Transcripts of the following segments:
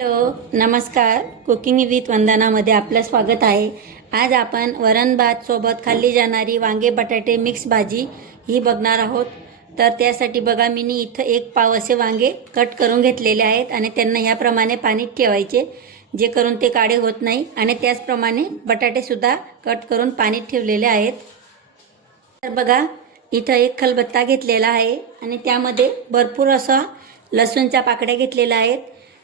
Hello नमस्कार. Cooking with वंदनामध्ये आपलं स्वागत आहे. आज आपण वरण भात सोबत खाल्ली जाणारी वांगे बटाटे मिक्स भाजी ही बघणार आहोत. तर त्यासाठी बघा मी इथं एक पाव असे वांगे कट करून घेतलेले आहेत आणि त्यांना ह्याप्रमाणे पाण्यात ठेवायचे जे करून ते काळे होत नाही. आणि त्याचप्रमाणे बटाटेसुद्धा कट करून पाण्यात ठेवलेले आहेत. तर बघा इथं एक खलबत्ता घेतलेला आहे आणि त्यामध्ये भरपूर असा लसूणच्या पाकळ्या घेतलेल्या आहेत.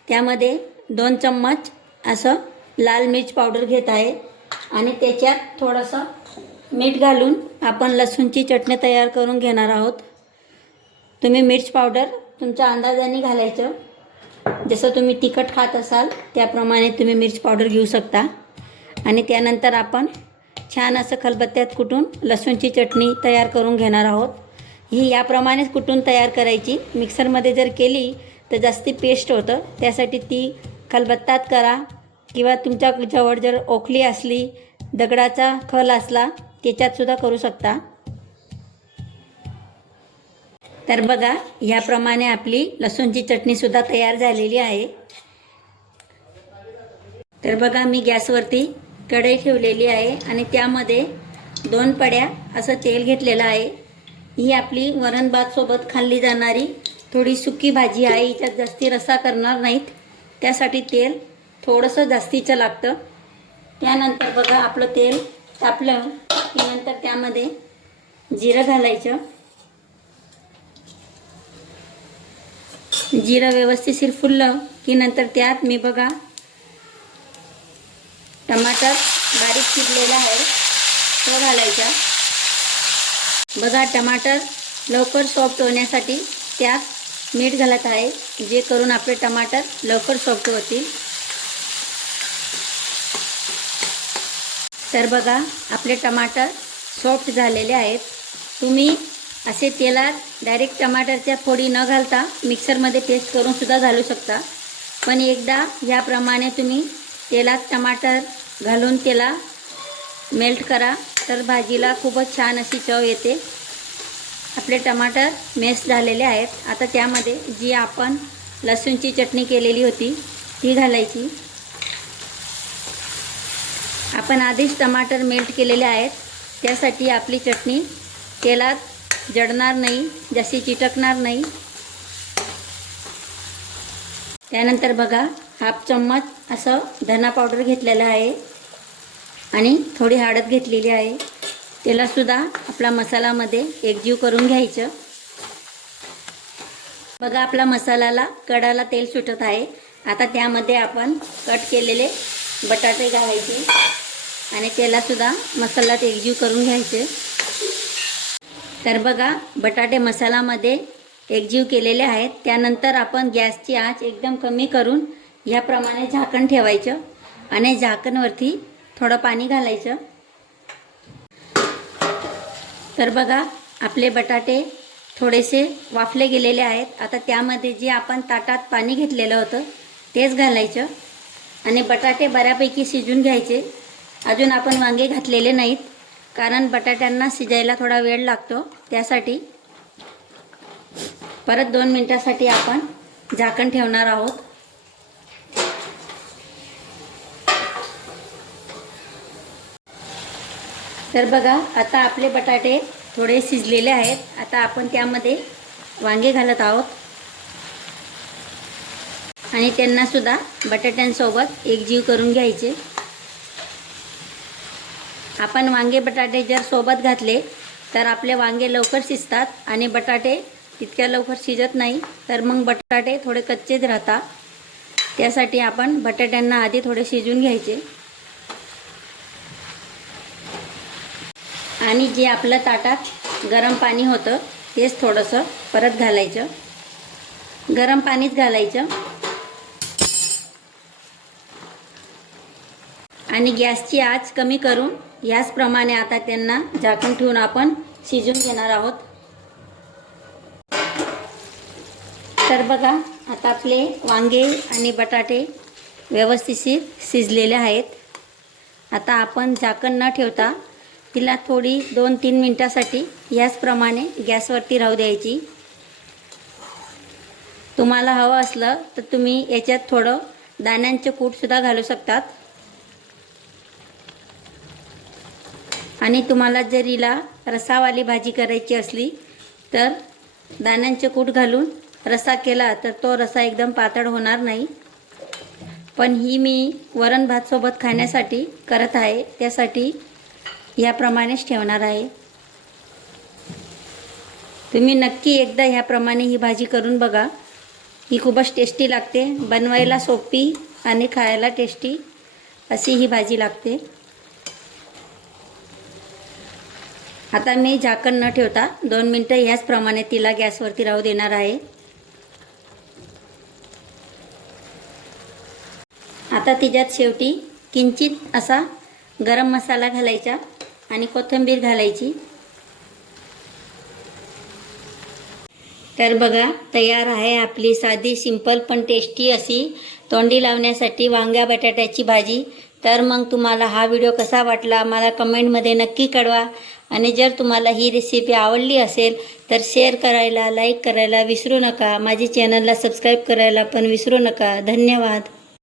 त्यामध्ये 2 चम्मच असं लाल मिर्च पावडर घेत आहे आणि त्याच्यात थोडंसं मीठ घालून आपण लसूणची चटणी तयार करून घेणार आहोत. तुम्ही मिर्च पावडर तुमच्या अंदाजाने घालायचं. जसं तुम्ही तिखट खात असाल त्याप्रमाणे तुम्ही मिर्च पावडर घेऊ शकता. आणि त्यानंतर आपण छान असं खलबत्त्यात कुटून लसूणची चटणी तयार करून घेणार आहोत. ही याप्रमाणेच कुटून तयार करायची. मिक्सरमध्ये जर केली तर जास्ती पेस्ट होतं. त्यासाठी ती खलबत्तात करा किंवा तुमच्या जवळ जर ओखली असली, दगडाचा खल असला त्याच्यातसुद्धा करू शकता. तर बघा ह्याप्रमाणे आपली लसूणची चटणीसुद्धा तयार झालेली आहे. तर बघा मी गॅसवरती कढई ठेवलेली आहे आणि त्यामध्ये 2 पड्या असं तेल घेतलेलं आहे. ही आपली वरण भात सोबत खाल्ली जाणारी थोडी सुकी भाजी आहे. हिच्यात जास्ती रस्सा करणार नाहीत, त्यासाठी तेल थोडंसं जास्तीचं लागतं. त्यानंतर बघा आपलं तेल तापलं की नंतर त्यामध्ये जिरं घालायचं. जिरं व्यवस्थित फुललं की नंतर त्यात मी बघा टमाटर बारीक चिरलेला आहे तो घालायचा. बघा टमाटर लवकर सॉफ्ट होण्यासाठी त्यात मीठ घालत आहे जे करून आपले टमाटर लवकर सॉफ्ट होतील. तर बघा आपले टमाटर सॉफ्ट झालेले आहेत. तुम्ही असे तेलात डायरेक्ट टमाटरच्या फोडी न घालता मिक्सरमध्ये पेस्ट करून सुद्धा घालू शकता. पण एकदा याप्रमाणे तुम्ही तेलात टमाटर घालून त्याला मेल्ट करा तर भाजीला खूपच छान अशी चव येते. आपले टमाटर मॅश झालेले आहेत. आता त्यामध्ये जी आपण लसूणची चटणी केलेली होती ती घालायची. आपण आधीच टमाटर मेल्ट केलेले आहेत, त्यासाठी आपली चटणी तेलात जळणार नाही, जास्ती चिटकणार नाही. त्यानंतर बघा 1/2 चम्मच असं धना पावडर घेतलेलं आहे आणि थोडी हळद घेतलेली आहे. त्यालासुद्धा आपला मसाल्यामध्ये एकजीव करून घ्यायचं. बघा आपला मसाल्याला कढाला तेल सुटत आहे. आता त्यामध्ये आपण कट केलेले बटाटे घालायचे आणि त्यालासुद्धा मसाल्यात एकजीव करून घ्यायचे. तर बघा बटाटे मसाल्यामध्ये एकजीव केलेले आहेत. त्यानंतर आपण गॅसची आंच एकदम कमी करून ह्याप्रमाणे झाकण ठेवायचं आणि झाकणवरती थोडं पाणी घालायचं. तर बघा आपले बटाटे थोडेसे वाफले गेलेले आहेत. आता त्यामध्ये जे आपण ताटात पाणी घेतलेलं होतं तेच घालायचं आणि बटाटे बऱ्यापैकी शिजून घ्यायचे. अजून आपण वांगे घातलेले नाहीत कारण बटाट्यांना शिजायला थोडा वेळ लागतो. त्यासाठी परत 2 मिनिटासाठी आपण झाकण ठेवणार आहोत. तर बघा आता आपले बटाटे थोडे शिजलेले आहेत. आता आपण त्यामध्ये वांगे घालत आहोत आणि त्यांनासुद्धा बटाट्यांसोबत एकजीव करून घ्यायचे. आपण वांगे बटाटे जर सोबत घातले तर आपले वांगे लवकर शिजतात आणि बटाटे तितक्या लवकर शिजत नाही, तर मग बटाटे थोडे कच्चेच राहतात. त्यासाठी आपण बटाट्यांना आधी थोडे शिजून घ्यायचे. आणि जे आपलं ताटात गरम पाणी होतं तेच थोडंसं परत घालायचं. गरम पाणीच घालायचं आणि गॅसची आंच कमी करून याचप्रमाणे आता त्यांना झाकून ठेवून आपण शिजून घेणार आहोत. तर बघा आता आपले वांगे आणि बटाटे व्यवस्थित शिजलेले आहेत. आता आपण झाकण न ठेवता तिला थोडी 2-3 मिनिटासाठी याचप्रमाणे गॅसवरती राहू द्यायची. तुम्हाला हवं असलं तर तुम्ही याच्यात थोडं दाण्यांचे कूटसुद्धा घालू शकतात. आणि तुम्हाला जर हिला रसावाली भाजी करायची असली तर दाण्यांचे कूट घालून रसा केला तर तो रसा एकदम पातळ होणार नाही. पण ही मी वरण भात सोबत खाण्यासाठी करत आहे, त्यासाठी याप्रमाणेच ठेवणार आहे. तुम्ही नक्की एकदा ह्याप्रमाणे ही भाजी करून बघा. ही खूपच टेस्टी लागते, बनवायला सोपी आणि खायला टेस्टी अशी ही भाजी लागते. आता मी झाकण न ठेवता 2 मिनटं ह्याचप्रमाणे तिला गॅसवरती राहू देणार आहे. आता तिच्यात शेवटी किंचित असा गरम मसाला घालायचा आणि कोथिंबीर घालायची. तर बघा, तयार आहे आपली साधी सिंपल पण टेस्टी अशी तोंडी लावण्यासाठी वांग्या बटाट्याची भाजी. तर मग तुम्हाला हा व्हिडिओ कसा वाटला मला कमेंटमध्ये नक्की कळवा. आणि जर तुम्हाला ही रेसिपी आवडली असेल तर शेअर करायला, लाईक करायला विसरू नका. माझी चॅनलला सबस्क्राईब करायला पण विसरू नका. धन्यवाद.